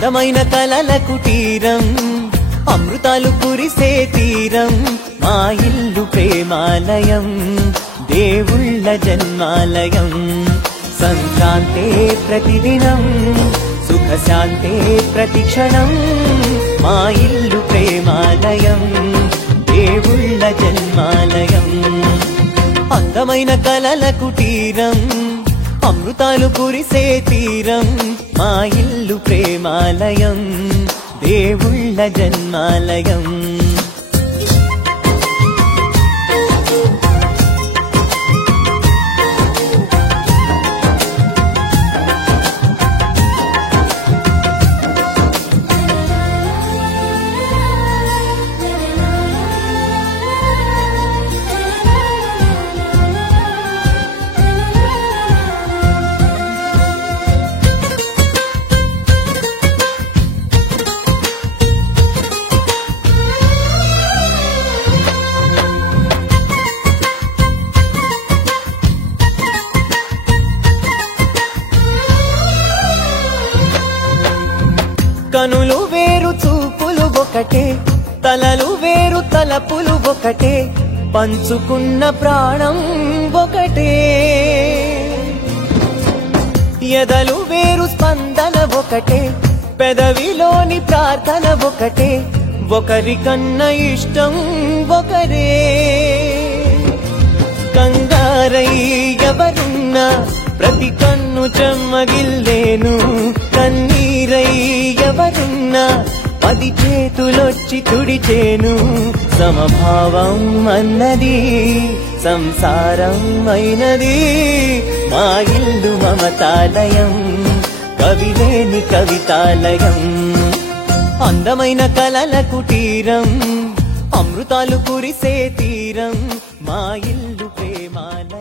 అందమైన కలల కుటీరం అమృతాలు కురిసే తీరం మా ఇల్లు ప్రేమాలయం దేవుళ్ళ జన్మాలయం సంక్రాంతే ప్రతిదినం సుఖశాంతే ప్రతిక్షణం మా ఇల్లు ప్రేమాలయం దేవుళ్ళ జన్మాలయం అందమైన కలల కుటీరం అమృతాలు కురిసే తీరం మా ఇల్లు ప్రేమాలయం దేవుళ్ళ జన్మాలయం కనులు వేరు చూపులు ఒకటే తలలు వేరు తలపులు ఒకటే పంచుకున్న ప్రాణం ఒకటే ఎదలు వేరు స్పందన ఒకటే పెదవిలోని ప్రార్థన ఒకటే ఒకరికన్నా ఇష్టం ఒకరే కంగారై ఎవరున్నా ప్రతి కన్ను చెమ్మగిల్లేను కన్నీరై ఎవరున్నా 10 చేతులొచ్చి తుడిచేను సమభావం అన్నది సంసారం అయినది మా ఇల్లు మమతాలయం కవిలేని కవితాలయం అందమైన కలల కుటీరం అమృతాలు కురిసే తీరం మా ఇల్లు ప్రేమాలయం